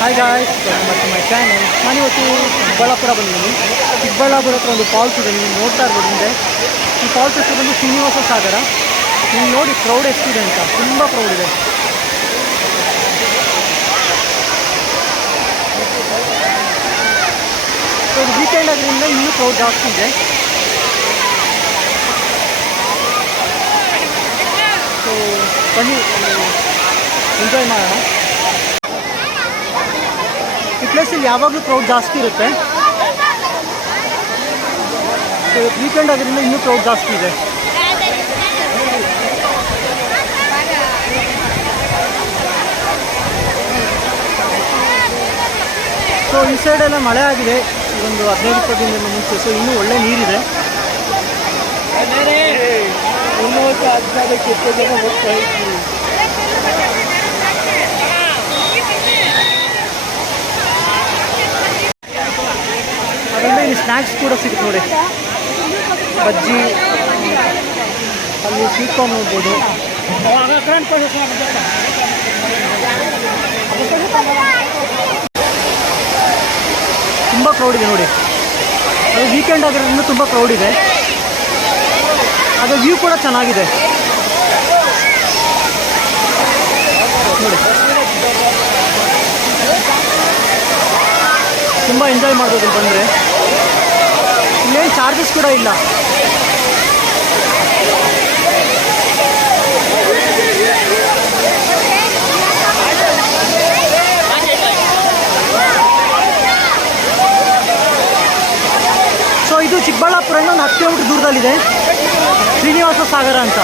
Hi guys, ಮತ್ತು my channel. ನಾನಿವತ್ತು ಚಿಕ್ಕಬಳ್ಳಾಪುರ ಬಂದಿದ್ದೀನಿ. ಚಿಕ್ಕಬಳ್ಳಾಪುರ ಹತ್ರ ಒಂದು ಫಾಲ್ಸ್ ಇದೆ, ನೀವು ನೋಡ್ತಾ ಇರ್ಬೋದು ಹಿಂದೆ. ಈ ಫಾಲ್ಸ್ ಹೆಸರು ಬಂದು ಶ್ರೀನಿವಾಸ ಸಾಗರ. ನೀವು ನೋಡಿ ಕ್ರೌಡ್ ಎಷ್ಟಿದೆ ಅಂತ, ತುಂಬ ಕ್ರೌಡ್ ಇದೆ. ಸೊ ಇದು ವೀಕೆಂಡ್ ಅದರಿಂದ ಇನ್ನೂ ಕ್ರೌಡ್ ಜಾಸ್ತಿ ಇದೆ. ಸೊ ಬನ್ನಿ ಎಂಜಾಯ್ ಮಾಡೋಣ. ಈ ಪ್ಲೇಸಲ್ಲಿ ಯಾವಾಗಲೂ ಕ್ರೌಡ್ ಜಾಸ್ತಿ ಇರುತ್ತೆ. ಸೊ ವೀಕೆಂಡ್ ಅದರಿಂದ ಇನ್ನೂ ಕ್ರೌಡ್ ಜಾಸ್ತಿ ಇದೆ. ಸೊ ಈ ಸೈಡೆಲ್ಲ ಮಳೆ ಆಗಿದೆ ಒಂದು 15-20 ದಿನದಿಂದ ಮುಂಚೆ. ಸೊ ಇನ್ನೂ ಒಳ್ಳೆ ನೀರಿದೆ. ಅದರಿಂದ ಇಲ್ಲಿ ಸ್ನ್ಯಾಕ್ಸ್ ಕೂಡ ಸಿಗುತ್ತೆ ನೋಡಿ, ಬಜ್ಜಿ, ಅಲ್ಲಿ ಸ್ವೀಟ್ ಕಾರ್ನ್ ನೋಡ್ಬೋದು. ತುಂಬ ಕ್ರೌಡ್ ಇದೆ ನೋಡಿ. ಅದು ವೀಕೆಂಡ್ ಆಗಿರೋದ್ರಿಂದ ತುಂಬ ಕ್ರೌಡ್ ಇದೆ. ಅದು ವ್ಯೂ ಕೂಡ ಚೆನ್ನಾಗಿದೆ ನೋಡಿ. ತುಂಬ ಎಂಜಾಯ್ ಮಾಡ್ಬೋದು ಬಂದರೆ. ಇಲ್ಲೇನು ಚಾರ್ಜಸ್ ಕೂಡ ಇಲ್ಲ. ಸೊ ಇದು ಚಿಕ್ಕಬಳ್ಳಾಪುರದಿಂದ ಒಂದು 10 ಕಿಲೋಮೀಟ್ರ್ ದೂರದಲ್ಲಿದೆ ಶ್ರೀನಿವಾಸ ಸಾಗರ ಅಂತ.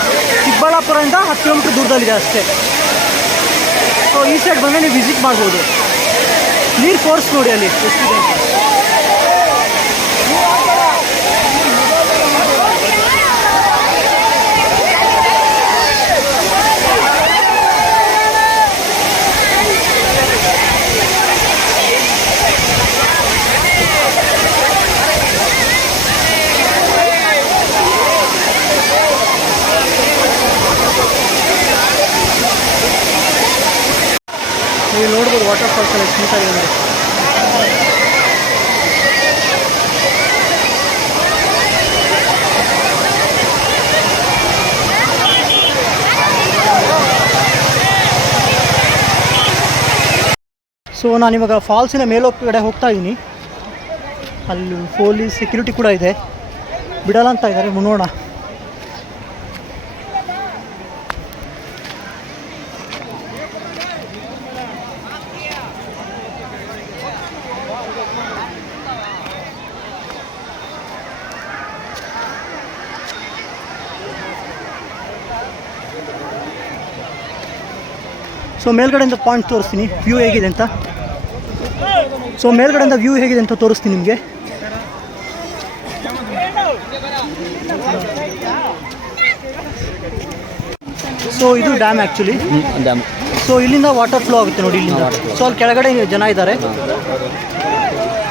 ಚಿಕ್ಕಬಳ್ಳಾಪುರದಿಂದ 10 ಕಿಲೋಮೀಟ್ರ್ ದೂರದಲ್ಲಿದೆ ಅಷ್ಟೇ. ಸೊ ಈ ಸೈಡ್ ಬಂದರೆ ನೀವು ವಿಸಿಟ್ ಮಾಡ್ಬೋದು. ನೀರು ಫೋರ್ಸ್ ನೋಡಿ ಅಲ್ಲಿ ಎಷ್ಟಿದೆ ಅಂತ. ನೀವು ನೋಡ್ಬೋದು ವಾಟರ್ ಫಾಲ್ಸ್ ಎಲ್ಲ ನೀಟಾಗಿದೆ ನೋಡಿ. ಸೊ ನಾನಿವಾಗ ಫಾಲ್ಸಿನ ಮೇಲೊಕ್ಕಡೆ ಹೋಗ್ತಾ ಇದ್ದೀನಿ. ಅಲ್ಲಿ ಪೊಲೀಸ್ ಸೆಕ್ಯೂರಿಟಿ ಕೂಡ ಇದೆ, ಬಿಡಲ್ಲ ಅಂತ ಇದ್ದಾರೆ. ನೋಡೋಣ. ಸೊ ಮೇಲ್ಗಡೆಯಿಂದ ಪಾಯಿಂಟ್ ತೋರಿಸ್ತೀನಿ, ವ್ಯೂ ಹೇಗಿದೆ ಅಂತ. ಸೊ ಮೇಲ್ಗಡೆಯಿಂದ ವ್ಯೂ ಹೇಗಿದೆ ಅಂತ ತೋರಿಸ್ತೀನಿ ನಿಮಗೆ. ಸೊ ಇದು ಡ್ಯಾಮ್ ಆ್ಯಕ್ಚುಲಿ. ಸೊ ಇಲ್ಲಿಂದ ವಾಟರ್ ಫ್ಲೋ ಆಗುತ್ತೆ ನೋಡಿ ಇಲ್ಲಿಂದ. ಸೊ ಅಲ್ಲಿ ಕೆಳಗಡೆ ಜನ ಇದ್ದಾರೆ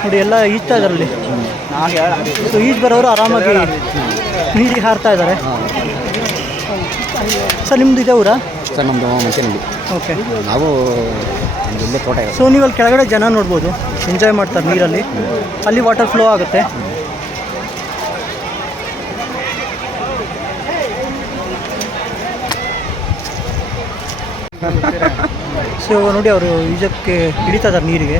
ನೋಡಿ, ಎಲ್ಲ ಈಜ್ತಾ ಇದ್ದಾರೆ ಅಲ್ಲಿ. ಸೊ ಈಜು ಬರೋರು ಆರಾಮಾಗಿ ನೀರಿಗೆ ಹಾರ್ತಾ ಇದ್ದಾರೆ. ಸರ್ ನಿಮ್ಮದು ಇದೆ ಊರಾ? ಸರ್ ನಮ್ಮದು ಮಂಚೇನಹಳ್ಳಿ. ಓಕೆ. ನಾವು ಇಲ್ಲೇ ತೋಟ ಇದೆ. ಸೊ ನೀವು ಅಲ್ಲಿ ಕೆಳಗಡೆ ಜನ ನೋಡ್ಬೋದು, ಎಂಜಾಯ್ ಮಾಡ್ತಾರೆ ನೀರಲ್ಲಿ. ಅಲ್ಲಿ ವಾಟರ್ ಫ್ಲೋ ಆಗುತ್ತೆ. ಸೊ ನೋಡಿ ಅವರು ಈಜಕ್ಕೆ ಇಳಿತಾ ಇದ್ದಾರೆ ನೀರಿಗೆ.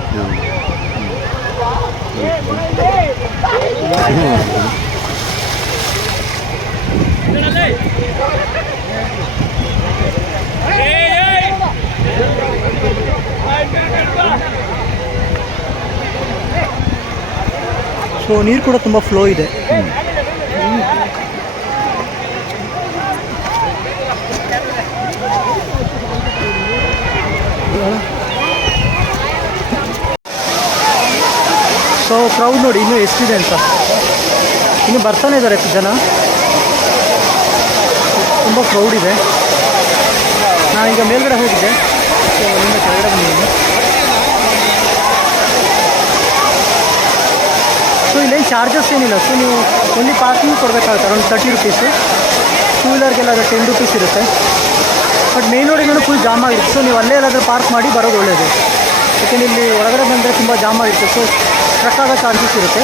ಸೊ ನೀರು ಕೂಡ ತುಂಬ ಫ್ಲೋ ಇದೆ. ಸೊ ಕ್ರೌಡ್ ನೋಡಿ ಇನ್ನೂ ಎಷ್ಟಿದೆ ಅಂತ. ಇನ್ನು ಬರ್ತಾನೆ ಇದ್ದಾರೆ ಜನ, ತುಂಬ ಕ್ರೌಡ್ ಇದೆ. ನಾನೀಗ ಮೇಲ್ಗಡೆ ಹೋಗಿದ್ದೆ, ಸೊ ಅಲ್ಲಿಂದ ಕೆಳಗಡೆ ಬಂದಿದ್ದೀನಿ. ಸೊ ಇಲ್ಲೇನು ಚಾರ್ಜಸ್ ಏನಿಲ್ಲ. ಸೊ ನೀವು ಓನ್ಲಿ ಪಾರ್ಕಿಂಗ್ ಕೊಡಬೇಕಾಗುತ್ತೆ, ಅರೌಂಡ್ 30 ರುಪೀಸು. ಟೂ ವೀಲರ್ಗೆಲ್ಲ ಅದು 10 ರುಪೀಸ್ ಇರುತ್ತೆ. ಬಟ್ ಮೇನ್ ರೋಡಿಂದೂ ಫುಲ್ ಜಾಮ್ ಆಗಿರುತ್ತೆ. ಸೊ ನೀವು ಅಲ್ಲೇ ಎಲ್ಲಾದರೂ ಪಾರ್ಕ್ ಮಾಡಿ ಬರೋದು ಒಳ್ಳೆಯದು. ಯಾಕೆಂದರೆ ಇಲ್ಲಿ ಒಳಗಡೆ ಬಂದರೆ ತುಂಬ ಜಾಮ್ ಆಗಿರುತ್ತೆ, ಸೊ ಸ್ಟ್ರಕ್ ಆಗೋ ಚಾನ್ಸಸ್ ಇರುತ್ತೆ.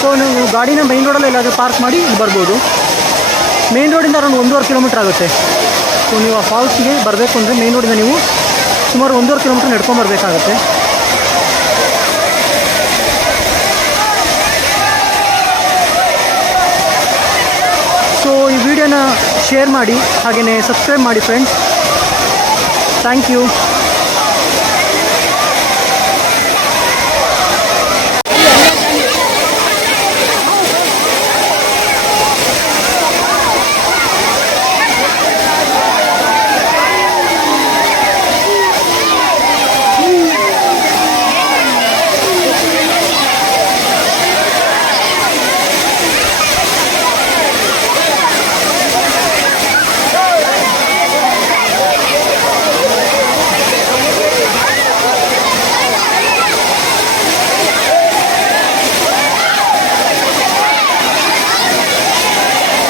ಸೊ ನೀವು ಗಾಡಿನ ಮೈನ್ ರೋಡಲ್ಲಿ ಎಲ್ಲಾದರೂ ಪಾರ್ಕ್ ಮಾಡಿ ಇಲ್ಲಿ ಬರ್ಬೋದು. ಮೇನ್ ರೋಡಿಂದ ಅರೌಂಡ್ 1.5 ಕಿಲೋಮೀಟ್ರ್ ಆಗುತ್ತೆ. ಸೊ ನೀವು ಆ ಫಾಲ್ಸ್ಗೆ ಬರಬೇಕು ಅಂದರೆ ಮೇನ್ ರೋಡಿಂದ ನೀವು ಸುಮಾರು 1.5 ಕಿಲೋಮೀಟ್ರ್ ನಡ್ಕೊಂಬರ್ಬೇಕಾಗುತ್ತೆ. ಸೊ ಈ ವಿಡಿಯೋನ ಶೇರ್ ಮಾಡಿ, ಹಾಗೆಯೇ ಸಬ್ಸ್ಕ್ರೈಬ್ ಮಾಡಿ ಫ್ರೆಂಡ್ಸ್. Thank you.